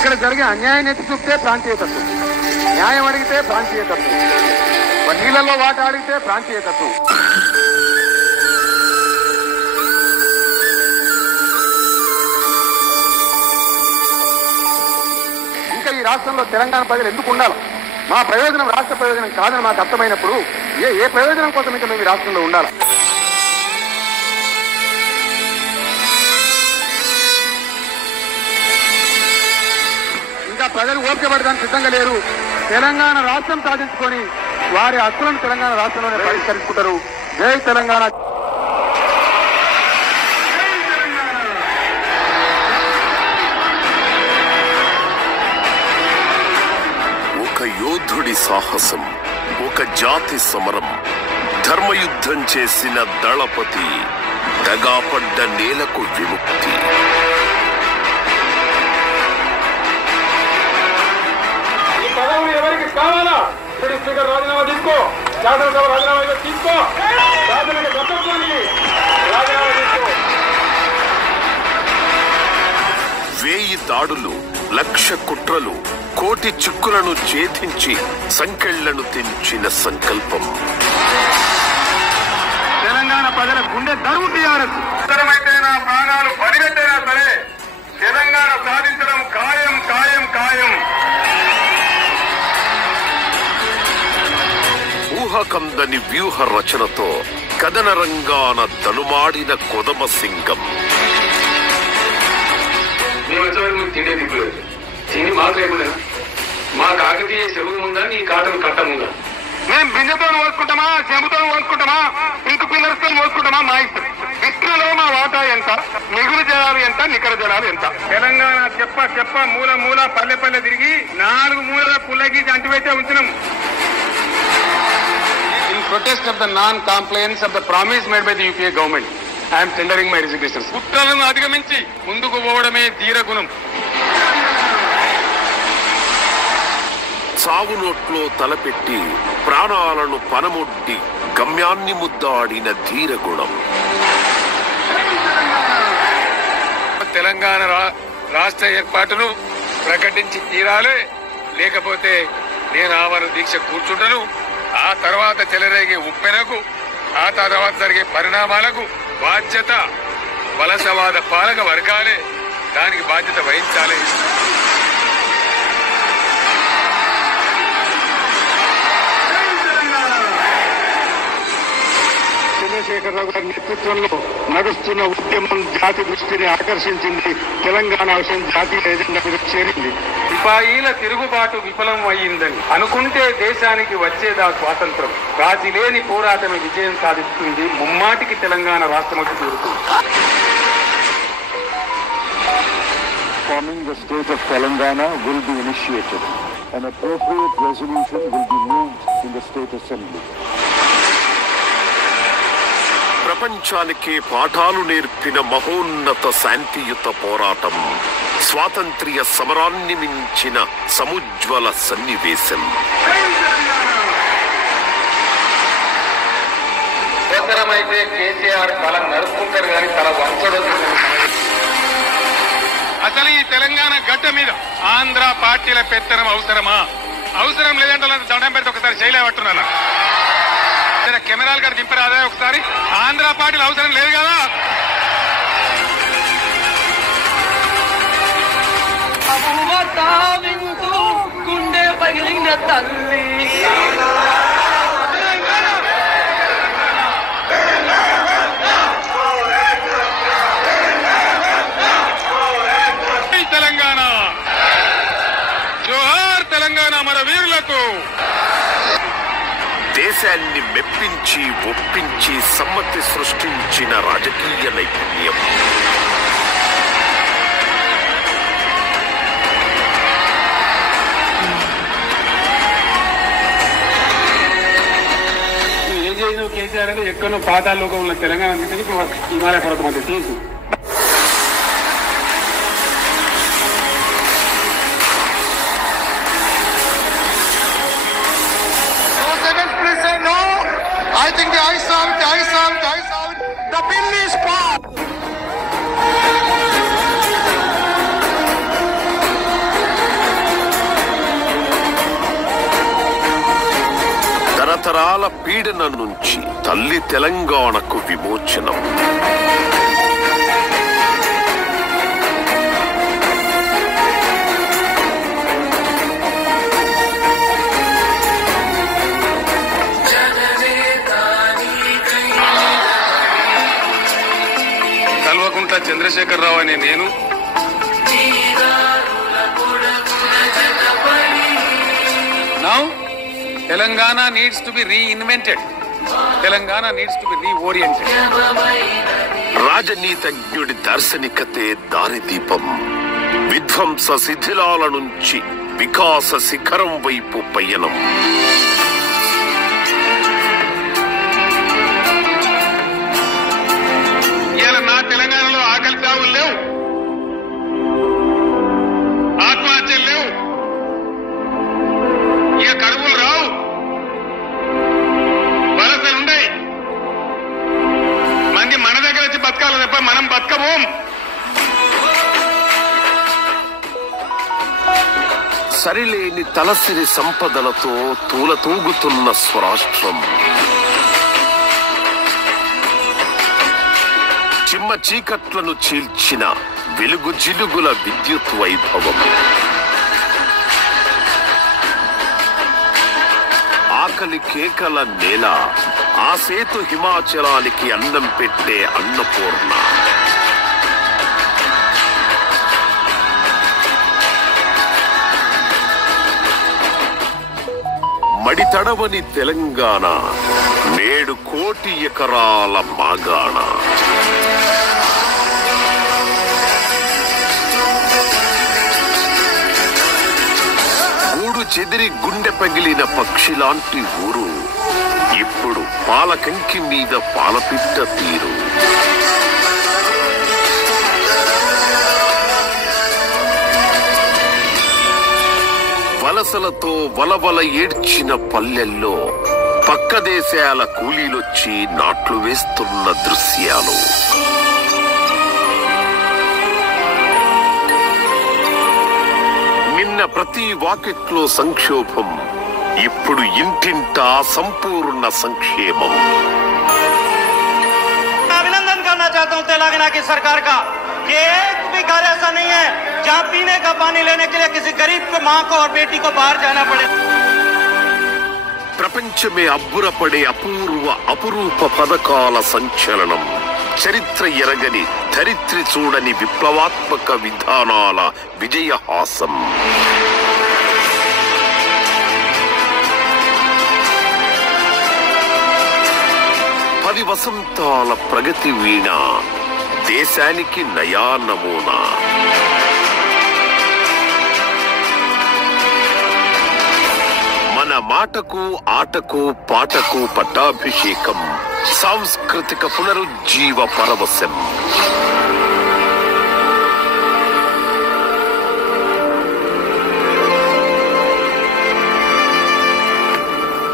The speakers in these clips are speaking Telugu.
ఇక్కడ జరిగే అన్యాయం ఎత్తి చూపితే ప్రాంతీయతత్వం, న్యాయం అడిగితే ప్రాంతీయతత్వం, నీళ్లలో వాట అడిగితే ప్రాంతీయతత్వం. ఇంకా ఈ రాష్ట్రంలో తెలంగాణ ప్రజలు ఎందుకు ఉండాలి? మా ప్రయోజనం రాష్ట్ర ప్రయోజనం కాదని మాకు అర్థమైనప్పుడు ఏ ప్రయోజనం కోసం ఇంకా మేము ఈ రాష్ట్రంలో ఉండాలి? ఇంకా ప్రజలు ఓపిక పడడానికి సిద్ధంగా లేరు. తెలంగాణ రాష్ట్రం సాధించుకొని వారి హక్కులను తెలంగాణ రాష్ట్రంలోనే పరిష్కరించుకుంటారు. జై తెలంగాణ. ఒక యోధుడి సాహసం, ఒక జాతి సమరం, ధర్మయుద్ధం చేసిన దళపతి, దగాపడ్డ నేలకు విముక్తి. ఈ పదవులు ఎవరికి కావాలా? స్పీకర్ రాజీనామా తీసుకో, శాసనసభ రాజీనామా తీసుకో, రాజీనామా తీసుకో. 1000 దాడులు, 1,00,000 కుట్రలు, కోటి చిక్కులను ఛేదించి సంకెళ్లను తెంచిన సంకల్పం. తెలంగాణ ప్రజల గుండె దరువు టీఆర్ఎస్. అవసరమైతే నా ప్రాణాలు పరిగెట్టైనా సరే తెలంగాణ సాధించడం ఖాయం ఖాయం ఖాయం. ఊహకందని వ్యూహ రచనతో కథన రంగాన తనుమాడిన కొదమ సింగం. తిండే దిక్కులేదు, తిని మాత్రమే మా కాకతీయ చెరువు ఉందా, నీ కాటను కట్టముందా? మేము బిందెతో మోసుకుంటామా, చెంబుతో మోసుకుంటామా, ఇంకు పిల్లర్తో మోసుకుంటామా? మా ఇష్టం. ఇష్టంలో మా వాటా ఎంత, మిగులు జలాలు ఎంత, నికర జలాలు ఎంత? తెలంగాణ చెప్ప మూల మూల పల్లె పల్లె తిరిగి 4 మూలల పుల్లకి అంటిపెట్టే ఉంచినాం. In protest of the non-compliance of the promise made by the UPA government, I am tendering my resignation. కుట్రలను అధిగమించి ముందుకు పోవడమే ధీరగుణం. సాగు నోట్లో తలపెట్టి ప్రాణాలను పనమొడ్డి గమ్యాన్ని ముద్దాడిన ధీరగుణం. తెలంగాణ రాష్ట్ర ఏర్పాటును ప్రకటించి తీరాలే, లేకపోతే నేను ఆమరణ దీక్ష కూర్చుంటను. ఆ తర్వాత చెలరేగే ఉప్పెనకు, ఆ తర్వాత జరిగే పరిణామాలకు బాధ్యత వలసవాద పాలక వర్గాలే దానికి బాధ్యత వహించాలి. చంద్రశేఖరరావు గారి నేతృత్వంలో నడుస్తున్న ఉద్యమం జాతి దృష్టిని ఆకర్షించింది. తెలంగాణ విషయం జాతీయ ఎజెండా మీద చేరింది. సిపాయిల తిరుగుబాటు విఫలం అయ్యిందని అనుకుంటే దేశానికి వచ్చేదా స్వాతంత్రం? రాజీ లేని పోరాటమే విజయం సాధిస్తుంది. ముమ్మాటికి తెలంగాణ రాష్ట్రమకి తీరుతుంది. Forming the state of Telangana will be initiated. An appropriate resolution will be moved in the State Assembly. ప్రపంచానికే పాఠాలు నేర్పిన మహోన్నత శాంతియుత పోరాటం, స్వాతంత్ర్య సమరాన్ని మించిన సముజ్వల సన్నివేశం. అవసరమైతే కేసీఆర్ తల నరుక్కుంటారు కానీ తల వంచడం. అసలు ఈ తెలంగాణ గడ్డ మీద ఆంధ్ర పార్టీల పెత్తనం అవసరమా? అవసరం లేదంటే దండం పెడితే ఒకసారి శైలే పట్టున్నా. కెమెరాలు గారు దింపరాదా ఒకసారి? ఆంధ్ర పార్టీలు అవసరం లేదు కదా. గుండె పగిలిన తల్లి తెలంగాణ, జోహార్ తెలంగాణ మన వీరులకు. దేశాన్ని మెప్పించి ఒప్పించి సమ్మతి సృష్టించిన రాజకీయ నైపుణ్యం. ఏం చేసిన కేసీఆర్ అంటే ఎక్కడో పాతాళలోకి ఉన్న తెలంగాణ హిమాలయ పర్వతం అంటే తెలుసు. I think the ice out. The bill is passed. తరతరాల పీడన నుంచి తల్లి తెలంగాణకు విమోచనం. కల్వకుంట్ల చంద్రశేఖరరావు అనే నేను Now, Telangana needs to be reinvented. Telangana needs to be reoriented. రాజనీతజ్ఞుడి దార్శనికతే దారిదీపం. విధ్వంస శిథిలాల నుంచి వికాస శిఖరం వైపు పయనం. ఇలా నా తెలంగాణలో ఆకలి చావులు లేవు, ఆత్మహత్యలు లేవు, ఇక కరువులు రావు, వలసలుండయి. మంది మన దగ్గర వచ్చి బతకాలి తప్ప మనం బతకబోం. సరిలేని తలసిరి సంపదలతో తూలతూగుతున్న స్వరాష్ట్రం. చిమ్మ చీకట్లను చీల్చిన వెలుగు జిలుగుల విద్యుత్ వైభవం. ఆకలి కేకల నేల, ఆ సేతు హిమాచలానికి అన్నం పెట్టే అన్నపూర్ణ. మడితడవని తెలంగాణ నేడు 1 కోటి ఎకరాల మాగాణ. గూడు చెదిరి గుండె పగిలిన పక్షిలాంటి ఊరు ఇప్పుడు పాలకంకి మీద పాలపిట్ట తీరు. వలసలతో వలవల ఏడ్చిన పల్లెల్లో పక్క దేశాల కూలీలొచ్చి నాట్లు వేస్తున్న దృశ్యాలు. నిన్న ప్రతి వాకిట్లో సంక్షోభం, ఇప్పుడు ఇంటింటా సంపూర్ణ సంక్షేమం. अभिनंदन करना चाहता हूं तेलंगाना की सरकार का कि एक भी घर ऐसा नहीं है जहां पीने का पानी लेने के लिए किसी गरीब को, मां को और बेटी को बाहर जाना पड़े. ప్రపంచమే అబ్బురపడే అపూర్వ అపురూప పథకాల సంచలనం. చరిత్ర ఎరగని ధరిత్రి చూడని విప్లవాత్మక విధానాల విజయహాసం. పది వసంతాల ప్రగతి వీణ, దేశానికి నయా నమూనా. మన మాటకు ఆటకు పాటకు పట్టాభిషేకం, సాంస్కృతిక పునరుజ్జీవ పరవశం.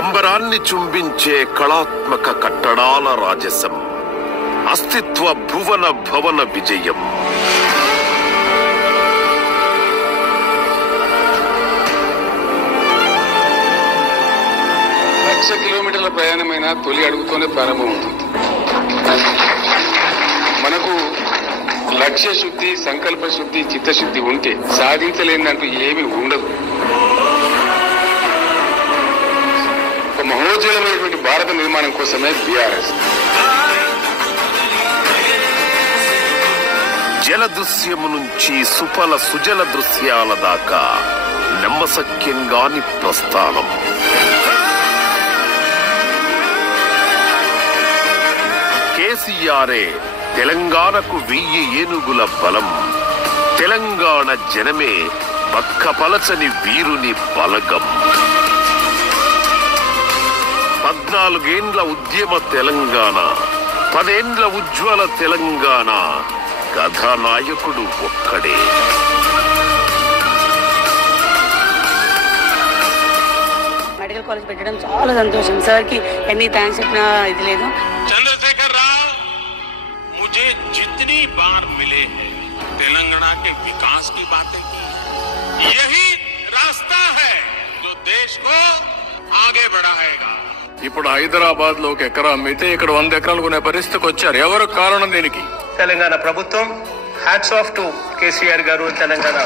అంబరాన్ని చుంబించే కళాత్మక కట్టడాల రాజసం, అస్తిత్వ భువన భవన విజయం. లక్ష కిలోమీటర్ల ప్రయాణమైన తొలి అడుగుతోనే ప్రారంభమవుతుంది. మనకు లక్ష్య శుద్ధి, సంకల్ప శుద్ధి, చిత్తశుద్ధి ఉంటే సాధించలేదంటూ ఏమీ ఉండదు. ఒక మహోజ్వలమైనటువంటి భారత నిర్మాణం కోసమే బీఆర్ఎస్. జల దృశ్యము నుంచి సుఫల సుజల దృశ్యాల దాకా నమ్మశక్యంగాని ప్రస్థానం. కేసీఆరే తెలంగాణకు 1000 ఏనుగుల బలం. తెలంగాణ జనమే బక్కపలచని వీరుని బలగం. 14 ఏండ్ల ఉద్యమ తెలంగాణ, 10 ఏండ్ల ఉజ్వల తెలంగాణ. కథానాయకుడు ఒక్కడే. మెడికల్ కాలేజ్ పెట్టడం చాలా సంతోషం. సార్ కి ఎన్ని థ్యాంక్స్ చెప్పినా ఇది లేదు. चंद्रशेखर राव, मुझे जितनी बार मिले हैं तेलंगाना के विकास की बातें की. यही रास्ता है जो देश को आगे बढ़ाएगा. ఇప్పుడు హైదరాబాద్ లో ఒక ఎకరా అమ్మితే ఇక్కడ 100 ఎకరాలు కొనే పరిస్థితికి వచ్చారు. ఎవరు కారణం దీనికి? తెలంగాణ ప్రభుత్వం. హ్యాట్స్ ఆఫ్ టు కేసీఆర్ గారు Telangana.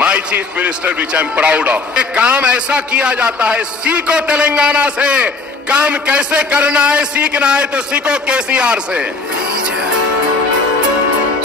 My chief minister which I am proud of. काम ऐसा किया जाता है, सीखो तेलंगाना से. काम कैसे करना है सीखना है तो सीखो केसीआर से.